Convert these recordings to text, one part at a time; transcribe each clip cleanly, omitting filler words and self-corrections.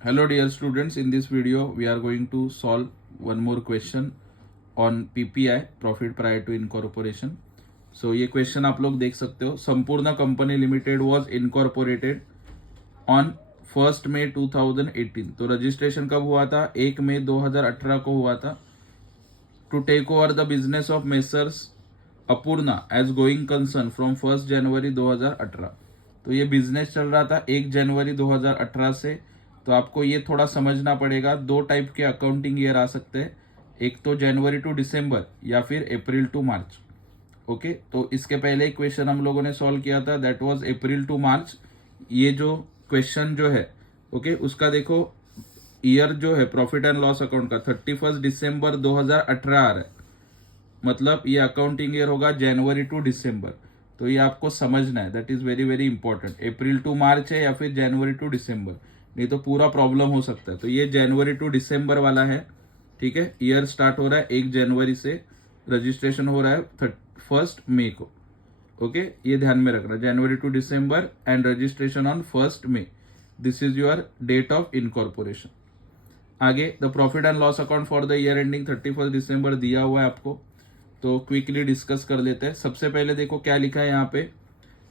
Hello dear students, in this video we are going to solve one more question on PPI, profit prior to incorporation. So ये question आप लोग देख सकते हो. संपूर्ण company limited was incorporated on 1 मई 2018. तो registration कब हुआ था? 1 मई 2018 को हुआ था. To take over the business of messrs Apurna as going concern from 1 January 2018. तो ये बिजनेस चल रहा था 1 जनवरी 2018 से. तो आपको ये थोड़ा समझना पड़ेगा. दो टाइप के अकाउंटिंग ईयर आ सकते हैं, एक तो जनवरी टू दिसंबर या फिर अप्रैल टू मार्च. ओके, तो इसके पहले एक क्वेश्चन हम लोगों ने सॉल्व किया था, दैट वाज अप्रैल टू मार्च. ये जो क्वेश्चन जो है ओके उसका देखो ईयर जो है प्रॉफिट एंड लॉस अकाउंट का 31 दिसंबर 2018 आ रहा है. मतलब ये अकाउंटिंग ईयर होगा जनवरी टू दिसंबर. तो ये आपको समझना है, that is very very important. April to March है या फिर जनवरी टू दिसंबर, नहीं तो पूरा प्रॉब्लम हो सकता है. तो ये जनवरी टू दिसंबर वाला है. ठीक है, ईयर स्टार्ट हो रहा है 1 जनवरी से, रजिस्ट्रेशन हो रहा है 1 मई को. ओके, ये ध्यान में रखना, January to December and registration on 1 May. This is your date of incorporation. आगे the profit and loss account for the year ending 31 December दिया हुआ है आपको. तो क्विकली डिस्कस कर लेते हैं. सबसे पहले देखो क्या लिखा है यहाँ पे,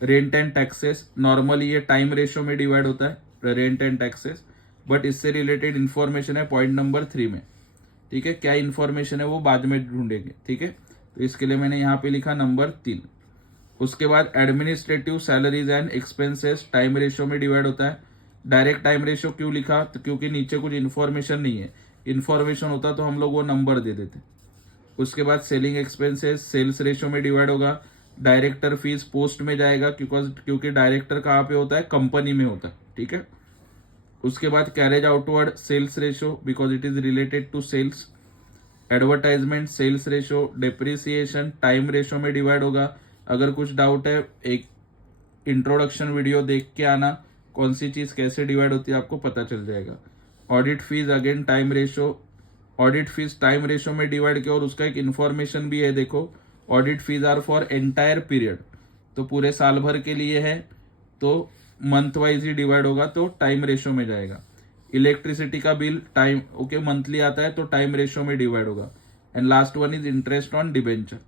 रेंट एंड टैक्सेस. नॉर्मली ये टाइम रेशियो में डिवाइड होता है रेंट एंड टैक्सेस, बट इससे रिलेटेड इंफॉर्मेशन है पॉइंट नंबर 3 में. ठीक है, क्या इंफॉर्मेशन है वो बाद में ढूंढेंगे. ठीक है, तो इसके लिए मैंने यहाँ पे लिखा नंबर 3. उसके बाद administrative salaries and expenses time ratio में डिवाइड होता है. डायरेक्ट टाइम रेशियो क्यों लिखा? तो क्योंकि नीचे कुछ इन्फॉर्मेशन नहीं है. इन्फॉर्मेशन होता तो हम लोग वो नंबर दे देते. उसके बाद सेलिंग एक्सपेंसेस सेल्स रेशियो में डिवाइड होगा. डायरेक्टर फीस पोस्ट में जाएगा क्योंकि डायरेक्टर कहाँ पे होता है? कंपनी में होता है. ठीक है, उसके बाद carriage outward sales ratio because it is related to sales. Advertisement sales ratio. Depreciation time ratio में डिवाइड होगा. अगर कुछ डाउट है एक इंट्रोडक्शन वीडियो देख के आना, कौन सी चीज कैसे डिवाइड होती है आपको पता चल जाएगा. Audit fees again time ratio. Audit fees time ratio में डिवाइड किया और उसका एक इन्फॉर्मेशन भी है. देखो, audit fees are for entire period, तो पूरे साल भर के लिए है, तो मंथ वाइज ही डिवाइड होगा तो टाइम रेशियो में जाएगा. इलेक्ट्रिसिटी का बिल टाइम ओके मंथली आता है तो टाइम रेशियो में डिवाइड होगा. And last one is interest on debenture.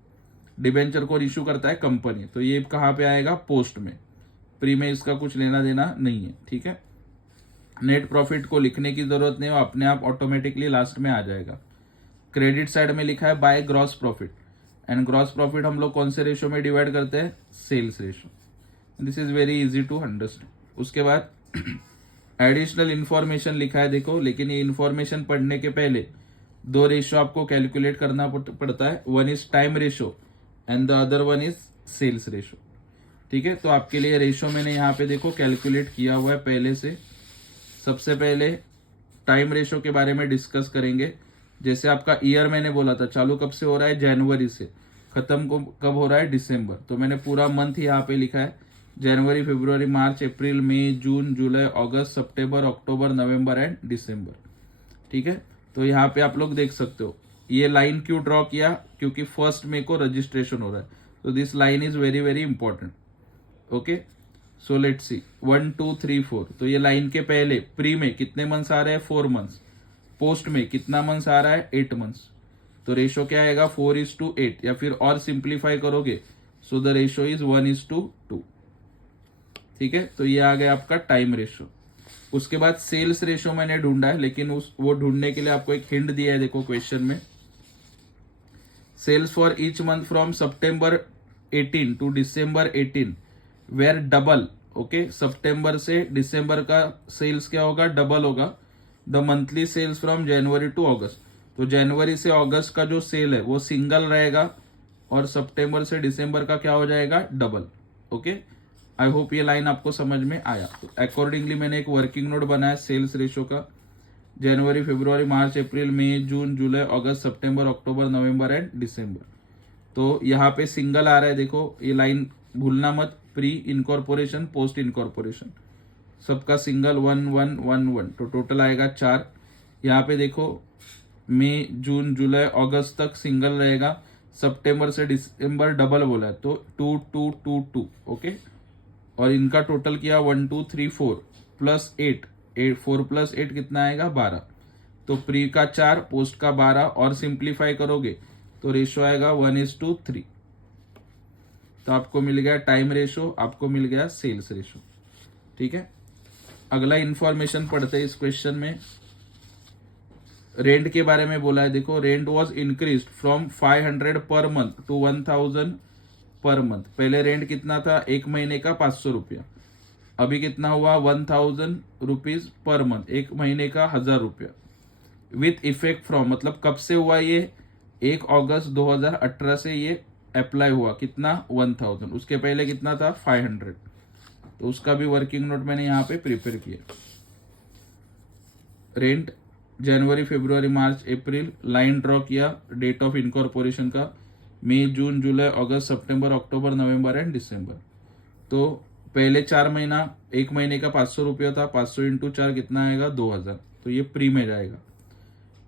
Debenture को इश्यू करता है कंपनी, तो ये कहाँ पे आएगा? पोस्ट में. प्री में इसका कुछ लेना देना नहीं है. ठीक है, नेट प्रॉफिट को लिखने की जरूरत नहीं, वो अपने आप ऑटोमेटिकली लास्ट में आ जाएगा. क्रेडिट साइड में लिखा है by gross profit, and gross profit हम लोग कौन से रेशियो में डिवाइड करते हैं? Sales ratio. This is very easy to understand. उसके बाद एडिशनल इंफॉर्मेशन लिखा है देखो, लेकिन ये इंफॉर्मेशन पढ़ने के पहले दो रेशियो आपको कैलकुलेट करना पड़ता है. One is time ratio and the other one is sales ratio. ठीक है, तो आपके लिए रेशियो मैंने यहाँ पे देखो कैलकुलेट किया हुआ है पहले से. सबसे पहले टाइम रेशियो के बारे में डिस्कस करेंगे. जैसे आपका ईयर मैंने बोला था चालू कब से हो रहा है? जनवरी से. खत्म को कब हो रहा है? दिसंबर. तो मैंने पूरा मंथ यहाँ पे लिखा है, जनवरी फरवरी मार्च अप्रैल मई जून जुलाई अगस्त सितंबर अक्टूबर नवंबर एंड दिसंबर. ठीक है, तो यहाँ पे आप लोग देख सकते हो ये लाइन क्यों ड्रॉ किया? क्योंकि 1 मई को रजिस्ट्रेशन हो रहा है. तो this line is very very important. Okay, so let see 1 2 3 4. तो ये लाइन के पहले प्री में कितने मंथ्स आ रहे हैं? 4 मंथ्स. पोस्ट में कितना मंथ्स आ रहा है? 8 मंथ्स. तो रेशो क्या आएगा? 4:8. या फिर और सिंप्लीफाई करोगे सो द रेशो इज 1:2. ठीक है, तो ये आ गया आपका टाइम रेशो. उसके बाद सेल्स रेशो मैंने ढूंढा है, लेकिन वो ढूंढने के लिए आपको एक हिंट दिया है देखो क्वेश्चन में. Sales for each month from September 18 to December 18 were double. Okay, सितंबर से दिसंबर का सेल्स क्या होगा? डबल होगा. The monthly sales from January to August. तो जनवरी से अगस्त का जो सेल है वो सिंगल रहेगा और सितंबर से दिसंबर का क्या हो जाएगा? डबल. ओके, आई होप ये लाइन आपको समझ में आया. तो अकॉर्डिंगली मैंने एक वर्किंग नोट बनाया सेल्स रेशो का. जनवरी फरवरी मार्च अप्रैल मई जून जुलाई अगस्त सितंबर अक्टूबर नवंबर एंड दिसंबर. तो यहाँ पे सिंगल आ रहा है देखो, ये लाइन भूलना मत. प्री इनकॉर्पोरेशन पोस्ट इनकॉर्पोरेशन सबका सिंगल 1 1 1 1, तो टोटल आएगा 4. यहाँ पे देखो मई जून जुलाई अगस्त तक सिंगल रहेगा. सितंबर से दिसंबर डबल बोला है तो 2 2 2 2. ओके, और इनका टोटल किया 1 2 3 4 प्लस 8 4 + 8 कितना आएगा 12। तो प्री का 4, पोस्ट का 12 और सिंप्लीफाई करोगे तो रेशो आएगा 1:3। तो आपको मिल गया टाइम रेशो, आपको मिल गया सेल्स रेशो। ठीक है, अगला इंफॉर्मेशन पढ़ते हैं इस क्वेश्चन में। रेंट के बारे में बोला है, देखो rent was increase from 500 per month to 1000 per month. पहले रेंट कितना था, एक महीने का 500 रुपया, अभी कितना हुआ 1000 रुपीज पर मंथ, एक महीने का 1000 रुपया। विथ इफेक्ट फ्रॉम मतलब कब से हुआ ये, 1 अगस्त 2018 से ये अप्लाई हुआ, कितना 1000, उसके पहले कितना था 500। तो उसका भी वर्किंग नोट मैंने यहाँ पे प्रिपेयर किया। रेंट जनवरी फरवरी मार्च अप्रैल, लाइन ड्रॉ किया डेट ऑफ इनकॉर्पोरेशन का, मई जून जुलाई अगस्त सितंबर अक्टूबर नवंबर एंड दिसंबर। तो पहले 4 महीना, एक महीने का 500 रुपया था, 500 इंटू 4 कितना आएगा 2000। तो ये प्री में जाएगा।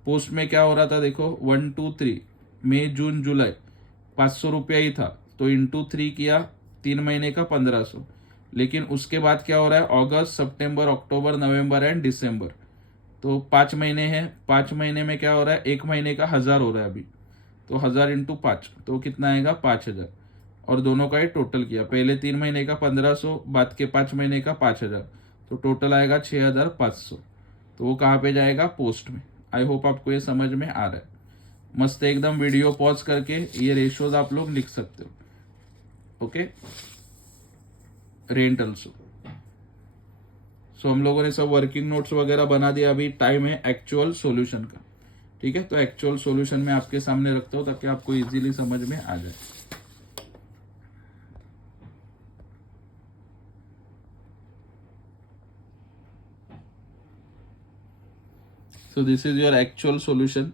पोस्ट में क्या हो रहा था, देखो 1 2 3 मई जून जुलाई 500 रुपया ही था, तो इंटू 3 किया, 3 महीने का 1500। लेकिन उसके बाद क्या हो रहा है, अगस्त सितंबर अक्टूबर नवंबर एंड दिसंबर, तो 5 महीने हैं, 5 महीने में क्या हो रहा है, एक महीने का 1000 हो रहा है अभी। तो 1000 इंटू 5 तो कितना आएगा 5000। और दोनों का ही टोटल किया, पहले 3 महीने का 1500, बाद के 5 महीने का 5000, तो टोटल आएगा 6500। तो वो कहाँ पे जाएगा, पोस्ट में। आई होप आपको ये समझ में आ रहा है। मस्त एकदम वीडियो पॉज करके ये रेशियोज आप लोग लिख सकते हो। Okay, rent also. सो हम लोगों ने सब वर्किंग नोट्स वगैरह बना दिया, अभी टाइम है एक्चुअल सॉल्यूशन का। ठीक है, तो एक्चुअल सॉल्यूशन में आपके सामने रखता हूं ताकि आपको इजीली समझ में आ जाए। So this is your actual solution.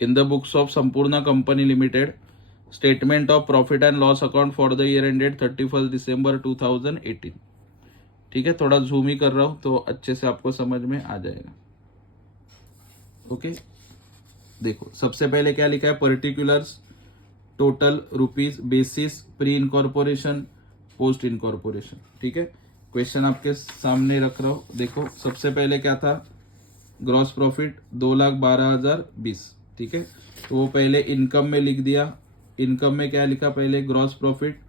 In the books of Sampurna Company Limited, statement of profit and loss account for the year ended 31st December 2018। ठीक है, थोड़ा जूम ही कर रहा हूं तो अच्छे से आपको समझ में आ जाएगा। ओके, देखो सबसे पहले क्या लिखा है, particulars, total, rupees, basis, pre incorporation, post incorporation. ठीक है, क्वेश्चन आपके सामने रख रहा हूं। देखो सबसे पहले क्या था, ग्रॉस प्रॉफिट 2,12,020। ठीक है, तो वो पहले इनकम में लिख दिया। इनकम में क्या लिखा, पहले ग्रॉस प्रॉफिट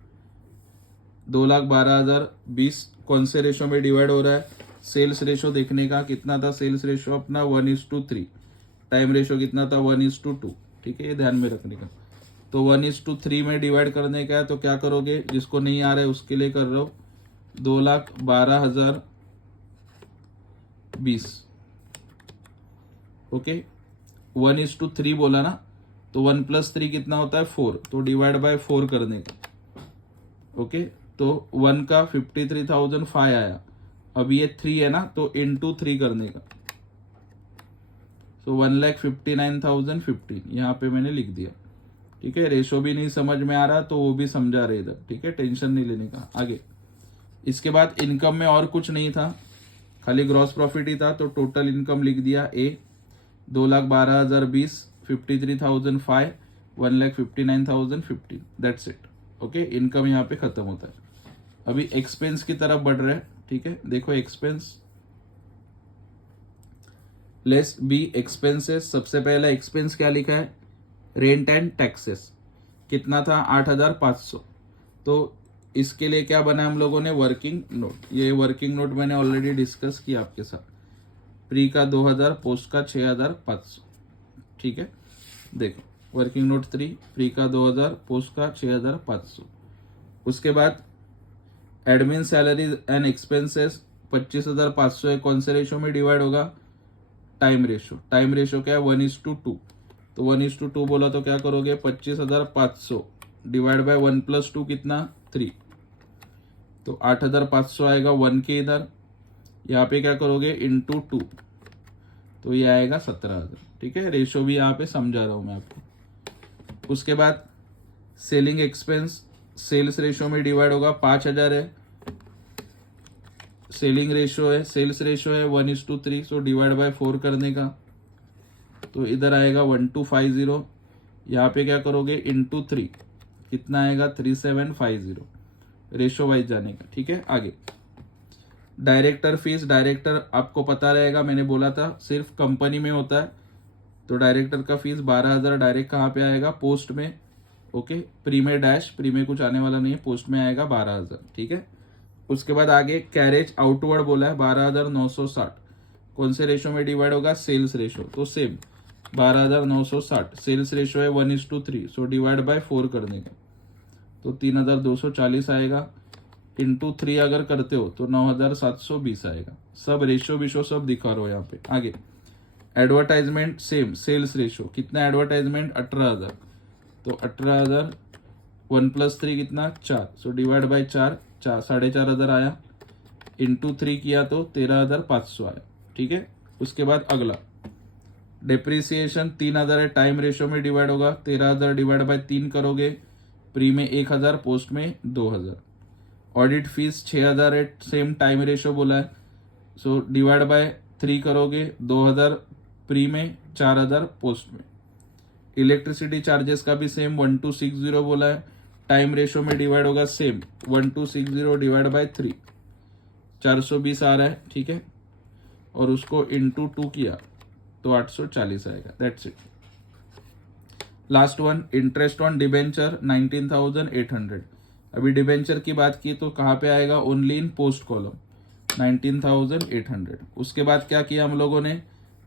2,12,020 कौन से रेशो में डिवाइड हो रहा है, सेल्स रेशो देखने का, कितना था सेल्स रेशो अपना 1:3। टाइम रेशो कितना था 1:2। ठीक है, ये ध्यान में रखने का। तो 1:3 में डिवाइड करने का है, तो क्या करोगे, जिसको नहीं आ रहा है उसके लिए कर रहे हो, 2,12,020। ओके, 1:3 बोला ना, तो 1 + 3 कितना होता है 4, तो डिवाइड बाय 4 करने का। ओके, तो 1 का 53,005 आया, अब ये 3 है ना, तो इंटू 3 करने का, तो 1,59,015 यहाँ पे मैंने लिख दिया। ठीक है, रेशो भी नहीं समझ में आ रहा तो वो भी समझा रहे इधर। ठीक है, टेंशन नहीं लेने का। आगे इसके बाद इनकम में और कुछ नहीं था, खाली ग्रॉस प्रॉफिट ही था, तो टोटल इनकम लिख दिया ए 2,12,020, 53,005, 1,59,015, दैट्स इट। ओके, इनकम यहाँ पे खत्म होता है। अभी एक्सपेंस की तरफ बढ़ रहे हैं। ठीक है, देखो एक्सपेंस लेस बी एक्सपेंसेस। सबसे पहला एक्सपेंस क्या लिखा है, रेंट एंड टैक्सेस, कितना था 8,500। तो इसके लिए क्या बना हम लोगों ने, वर्किंग नोट। ये वर्किंग नोट मैंने ऑलरेडी डिस्कस किया आपके साथ। प्री का 2000, पोस्ट का 6,500। ठीक है, देखो वर्किंग नोट 3, प्री का 2000, पोस्ट का 6,500। उसके बाद एडमिन सैलरी एंड एक्सपेंसेस 25,500 है, कौन से रेशो में डिवाइड होगा, टाइम रेशो। टाइम रेशो क्या है 1:2। तो 1:2 बोला तो क्या करोगे, 25,500 डिवाइड बाय 1 + 2 कितना 3, तो 8,500 आएगा 1 के इधर। यहाँ पे क्या करोगे इंटू 2, तो ये आएगा 17,000। ठीक है, रेशो भी यहाँ पे समझा रहा हूं मैं आपको। उसके बाद सेलिंग एक्सपेंस सेल्स रेशियो में डिवाइड होगा, 5000 है सेलिंग रेशियो है, सेल्स रेशियो है 1:3, सो डिवाइड बाय 4 करने का, तो इधर आएगा 1250, यहाँ पे क्या करोगे इंटू 3, कितना आएगा 3750, रेशियो वाइज जाने का। ठीक है, आगे डायरेक्टर फीस, डायरेक्टर आपको पता रहेगा, मैंने बोला था सिर्फ कंपनी में होता है, तो डायरेक्टर का फीस 12000 डायरेक्ट कहाँ पे आएगा, पोस्ट में। ओके, प्री में डैश, प्री में कुछ आने वाला नहीं है, पोस्ट में आएगा 12000। ठीक है, उसके बाद आगे कैरेज आउटवर्ड बोला है 12960, कौन से रेशियो में डिवाइड होगा, सेल्स रेशियो, तो सेम 12960 सेल्स रेशियो है 1:3, सो डिवाइड बाय 4 करने का, तो 3240 आएगा, इंटू 3 अगर करते हो तो 9720 आएगा। सब रेशियो विशो सब दिखा रहा हो यहाँ पे। आगे एडवर्टाइजमेंट सेम, सेल्स रेशियो कितना, एडवर्टाइजमेंट 18000, तो 18000 1+3 कितना 4, सो डिवाइड बाय 4, 4500 आया, इंटू 3 किया तो 13500 आया। ठीक है, उसके बाद अगला डेप्रिसिएशन 3000 है, टाइम रेशियो में डिवाइड होगा, 13000 डिवाइड बाय 3 करोगे, प्री में 1000, पोस्ट में 2000। ऑडिट फीस 6000 है, सेम टाइम रेशियो बोला है, सो डिवाइड बाय 3 करोगे, 2000 प्री में, 4000 पोस्ट में। इलेक्ट्रिसिटी चार्जेस का भी सेम 1260 बोला है, टाइम रेशियो में डिवाइड होगा, सेम 1260 डिवाइड बाय 3, 420 आ रहा है। ठीक है, और उसको इंटू 2 किया तो 840 आएगा। That's it. Last one, interest on debenture 19800। अभी डिबेंचर की बात की तो कहाँ पे आएगा, ओनली इन पोस्ट कॉलम 19800। उसके बाद क्या किया हम लोगों ने,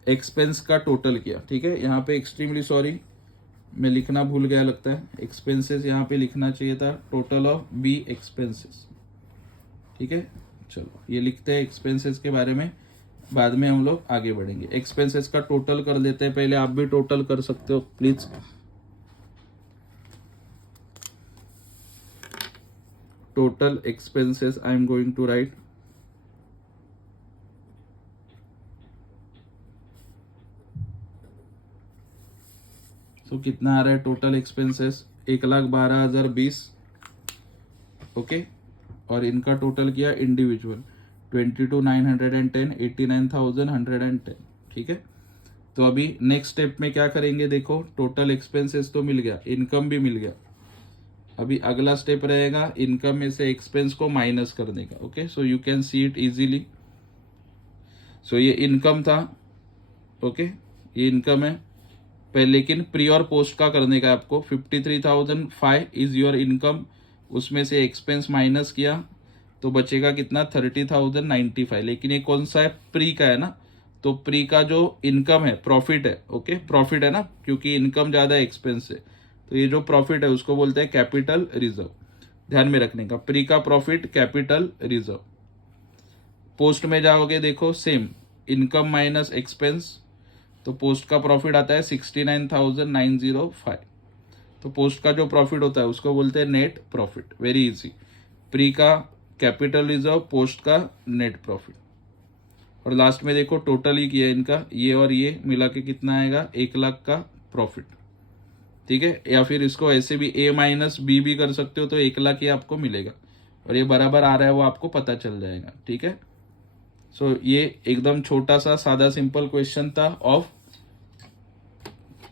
एक्सपेंस का टोटल किया। ठीक है, यहाँ पे एक्सट्रीमली सॉरी मैं लिखना भूल गया लगता है, एक्सपेंसेस यहाँ पे लिखना चाहिए था, टोटल ऑफ बी एक्सपेंसेस। ठीक है, चलो ये लिखते हैं एक्सपेंसेस के बारे में, बाद में हम लोग आगे बढ़ेंगे। एक्सपेंसेस का टोटल कर देते हैं, पहले आप भी टोटल कर सकते हो please. Total expenses I am going to write, तो कितना आ रहा है टोटल एक्सपेंसेस, 1,12,020। ओके, और इनका टोटल किया इंडिविजुअल 22,910, 89,110। ठीक है, तो अभी नेक्स्ट स्टेप में क्या करेंगे, देखो टोटल एक्सपेंसेस तो मिल गया, इनकम भी मिल गया, अभी अगला स्टेप रहेगा इनकम में से एक्सपेंस को माइनस करने का। Okay, so you can see it easily. So ये इनकम था, ओके ये इनकम है पहले, लेकिन प्री और पोस्ट का करने का आपको। 53,005 इज योर इनकम, उसमें से एक्सपेंस माइनस किया तो बचेगा कितना 30,095, लेकिन ये कौन सा है, प्री का है ना, तो प्री का जो इनकम है प्रॉफिट है। ओके, प्रॉफिट है ना, क्योंकि इनकम ज्यादा एक्सपेंस है, तो ये जो प्रॉफिट है उसको बोलते हैं कैपिटल रिजर्व, ध्यान में रखने का, प्री का प्रॉफिट कैपिटल रिजर्व। पोस्ट में जाओगे देखो सेम, इनकम माइनस एक्सपेंस, तो पोस्ट का प्रॉफिट आता है 69,905, तो पोस्ट का जो प्रॉफिट होता है उसको बोलते हैं net profit, very easy. Pre का कैपिटल रिजर्व, पोस्ट का नेट प्रॉफिट, और लास्ट में देखो टोटल ही किया इनका, ये और ये मिला के कितना आएगा 1 लाख का प्रॉफिट। ठीक है, या फिर इसको ऐसे भी A माइनस बी भी कर सकते हो, तो 1 लाख ही आपको मिलेगा, और ये बराबर आ रहा है वो आपको पता चल जाएगा। ठीक है, सो ये एकदम छोटा सा सादा सिंपल क्वेश्चन था of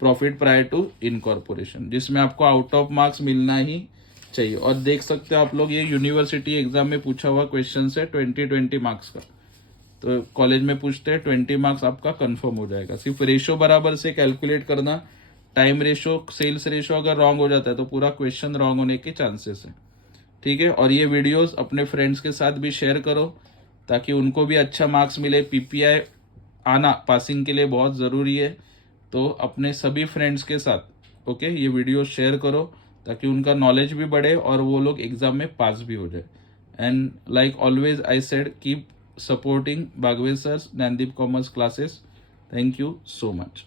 profit prior to incorporation, जिसमें आपको आउट ऑफ मार्क्स मिलना ही चाहिए। और देख सकते हो आप लोग, ये यूनिवर्सिटी एग्जाम में पूछा हुआ क्वेश्चन है 20 मार्क्स का, तो कॉलेज में पूछते हैं 20 मार्क्स आपका कंफर्म हो जाएगा। सिर्फ रेशो बराबर से कैलकुलेट करना, टाइम रेशो सेल्स रेशो अगर रॉन्ग हो जाता है तो पूरा क्वेश्चन रॉन्ग होने के चांसेस है। ठीक है, और ये वीडियोस अपने फ्रेंड्स के साथ भी शेयर करो ताकि उनको भी अच्छा मार्क्स मिले। पीपीआई आना पासिंग के लिए बहुत ज़रूरी है, तो अपने सभी फ्रेंड्स के साथ ओके ये वीडियो शेयर करो ताकि उनका नॉलेज भी बढ़े और वो लोग एग्जाम में पास भी हो जाए। And like always I said, keep supporting Bagwe sir's Gyandeep commerce classes. Thank you so much.